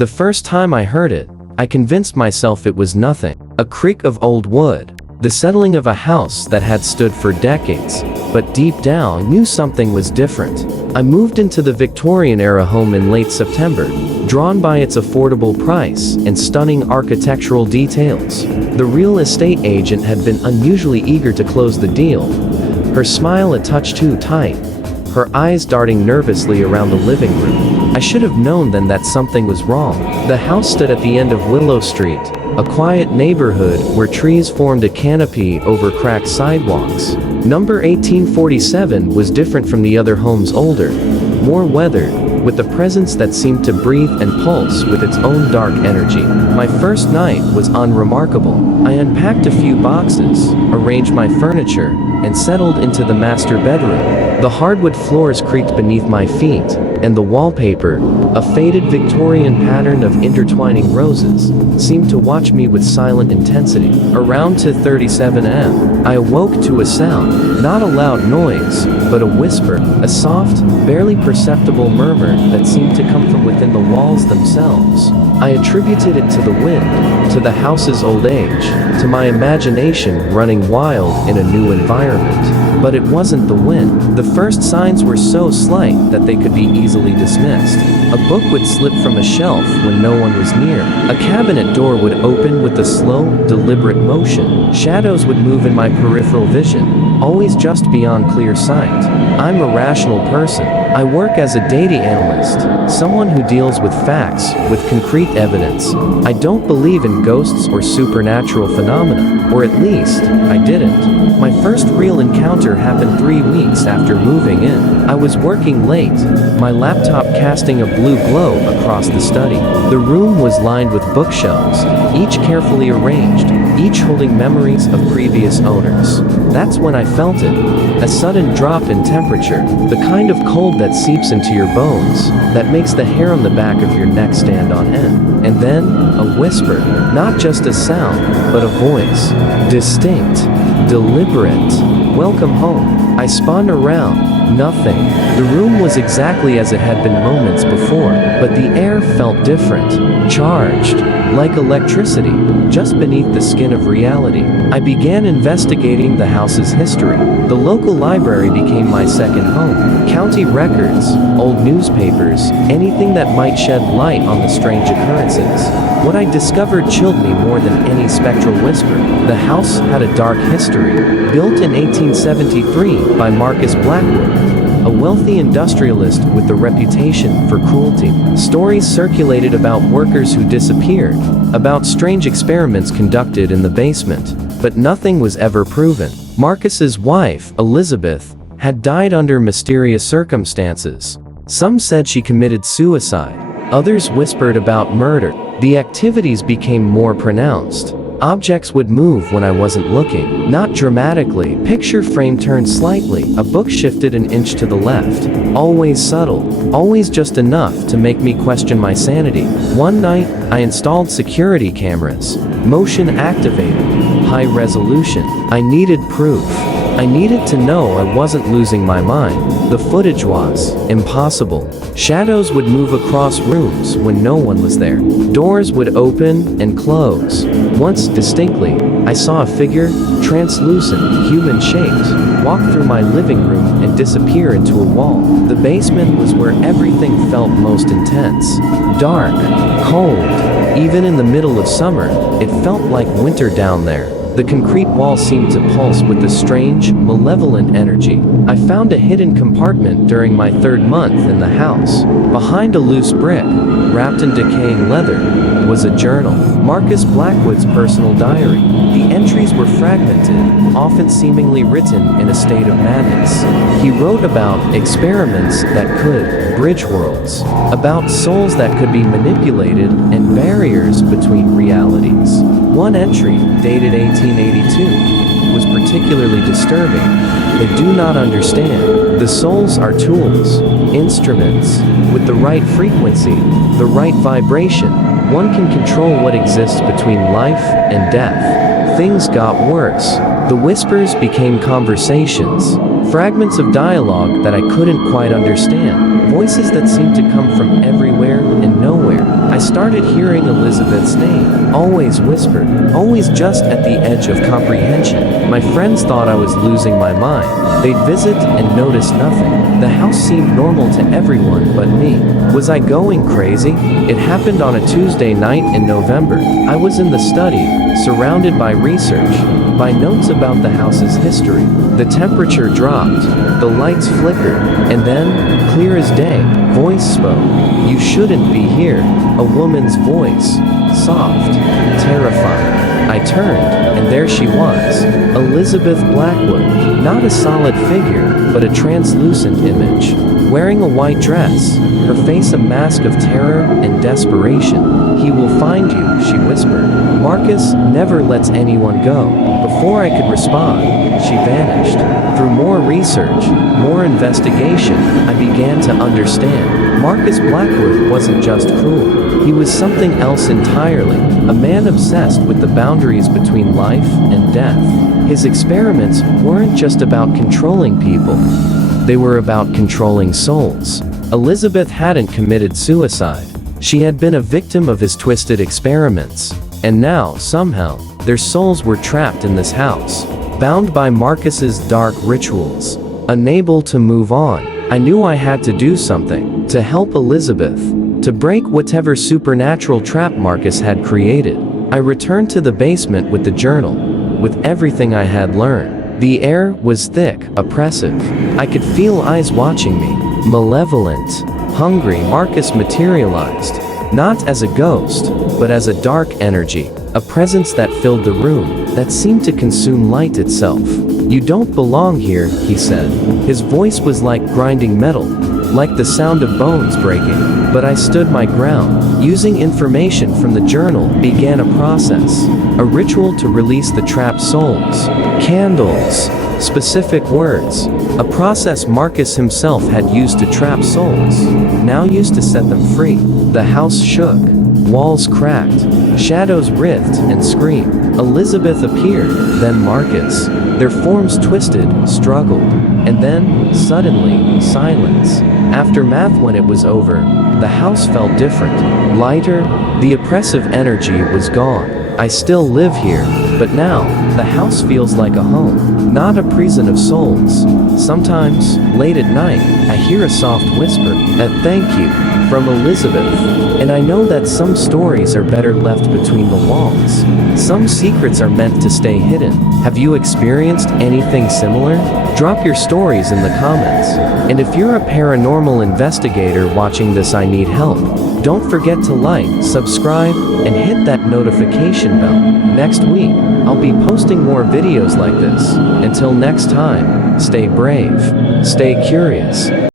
The first time I heard it, I convinced myself it was nothing. A creak of old wood. The settling of a house that had stood for decades, but deep down knew something was different. I moved into the Victorian-era home in late September, drawn by its affordable price and stunning architectural details. The real estate agent had been unusually eager to close the deal, her smile a touch too tight, her eyes darting nervously around the living room. I should have known then that something was wrong. The house stood at the end of Willow Street, a quiet neighborhood where trees formed a canopy over cracked sidewalks. Number 1847 was different from the other homes, older, more weathered, with a presence that seemed to breathe and pulse with its own dark energy. My first night was unremarkable. I unpacked a few boxes, arranged my furniture, and settled into the master bedroom. The hardwood floors creaked beneath my feet, and the wallpaper, a faded Victorian pattern of intertwining roses, seemed to watch me with silent intensity. Around 2:37 am, I awoke to a sound, not a loud noise, but a whisper, a soft, barely perceptible murmur that seemed to come from within the walls themselves. I attributed it to the wind, to the house's old age, to my imagination running wild in a new environment. But it wasn't the wind. The first signs were so slight that they could be easily dismissed. A book would slip from a shelf when no one was near. A cabinet door would open with a slow, deliberate motion. Shadows would move in my peripheral vision, always just beyond clear sight. I'm a rational person. I work as a data analyst, someone who deals with facts, with concrete evidence. I don't believe in ghosts or supernatural phenomena, or at least, I didn't. My first real encounter happened 3 weeks after moving in. I was working late, my laptop casting a blue glow across the study. The room was lined with bookshelves, each carefully arranged, each holding memories of previous owners. That's when I felt it. A sudden drop in temperature, the kind of cold that seeps into your bones, that makes the hair on the back of your neck stand on end. And then, a whisper, not just a sound, but a voice. Distinct, deliberate. Welcome home. I spun around. Nothing. The room was exactly as it had been moments before, but the air felt different, charged, like electricity, just beneath the skin of reality. I began investigating the house's history. The local library became my second home. County records, old newspapers, anything that might shed light on the strange occurrences. What I discovered chilled me more than any spectral whisper. The house had a dark history. Built in 1873 by Marcus Blackwood, a wealthy industrialist with a reputation for cruelty. Stories circulated about workers who disappeared, about strange experiments conducted in the basement, but nothing was ever proven. Marcus's wife, Elizabeth, had died under mysterious circumstances. Some said she committed suicide. Others whispered about murder. The activities became more pronounced. Objects would move when I wasn't looking. Not dramatically. Picture frame turned slightly. A book shifted an inch to the left. Always subtle. Always just enough to make me question my sanity. One night, I installed security cameras. Motion activated. High resolution. I needed proof. I needed to know I wasn't losing my mind. The footage was impossible. Shadows would move across rooms when no one was there. Doors would open and close. Once, distinctly, I saw a figure, translucent, human-shaped, walk through my living room and disappear into a wall. The basement was where everything felt most intense. Dark, cold. Even in the middle of summer, it felt like winter down there. The concrete wall seemed to pulse with a strange, malevolent energy. I found a hidden compartment during my 3rd month in the house. Behind a loose brick, wrapped in decaying leather, was a journal. Marcus Blackwood's personal diary. The entries were fragmented, often seemingly written in a state of madness. He wrote about experiments that could bridge worlds, about souls that could be manipulated, and barriers between realities. One entry, dated 1882, was particularly disturbing. They do not understand. The souls are tools, instruments. With the right frequency, the right vibration, one can control what exists between life and death. Things got worse. The whispers became conversations, fragments of dialogue that I couldn't quite understand, voices that seemed to come from everywhere and nowhere. I started hearing Elizabeth's name, always whispered, always just at the edge of comprehension. My friends thought I was losing my mind. They'd visit and notice nothing. The house seemed normal to everyone but me. Was I going crazy? It happened on a Tuesday night in November. I was in the study, surrounded by research, by notes about the house's history. The temperature dropped, the lights flickered, and then, clear as day, voice spoke. "You shouldn't be here." A woman's voice, soft, terrifying. I turned, and there she was, Elizabeth Blackwood, not a solid figure, but a translucent image. Wearing a white dress, her face a mask of terror and desperation. "He will find you," she whispered. "Marcus never lets anyone go." Before I could respond, she vanished. Through more research, more investigation, I began to understand. Marcus Blackwood wasn't just cruel. He was something else entirely, a man obsessed with the boundaries between life and death. His experiments weren't just about controlling people. They were about controlling souls. Elizabeth hadn't committed suicide. She had been a victim of his twisted experiments. And now, somehow, their souls were trapped in this house, bound by Marcus's dark rituals. Unable to move on, I knew I had to do something to help Elizabeth, to break whatever supernatural trap Marcus had created. I returned to the basement with the journal, with everything I had learned. The air was thick, oppressive. I could feel eyes watching me, malevolent, hungry. Marcus materialized, not as a ghost, but as a dark energy, a presence that filled the room, that seemed to consume light itself. "You don't belong here," he said. His voice was like grinding metal, like the sound of bones breaking. But I stood my ground. Using information from the journal, began a process, a ritual to release the trapped souls. Candles, specific words, a process Marcus himself had used to trap souls, now used to set them free. The house shook, walls cracked, shadows writhed and screamed. Elizabeth appeared, then Marcus. Their forms twisted, struggled, and then, suddenly, silence. Aftermath. When it was over, the house felt different, lighter. The oppressive energy was gone. I still live here, but now, the house feels like a home, not a prison of souls. Sometimes, late at night, I hear a soft whisper, a thank you, from Elizabeth. And I know that some stories are better left between the walls. Some secrets are meant to stay hidden. Have you experienced anything similar? Drop your stories in the comments. And if you're a paranormal investigator watching this, I need help. Don't forget to like, subscribe, and hit that notification bell. Next week, I'll be posting more videos like this. Until next time, stay brave, stay curious.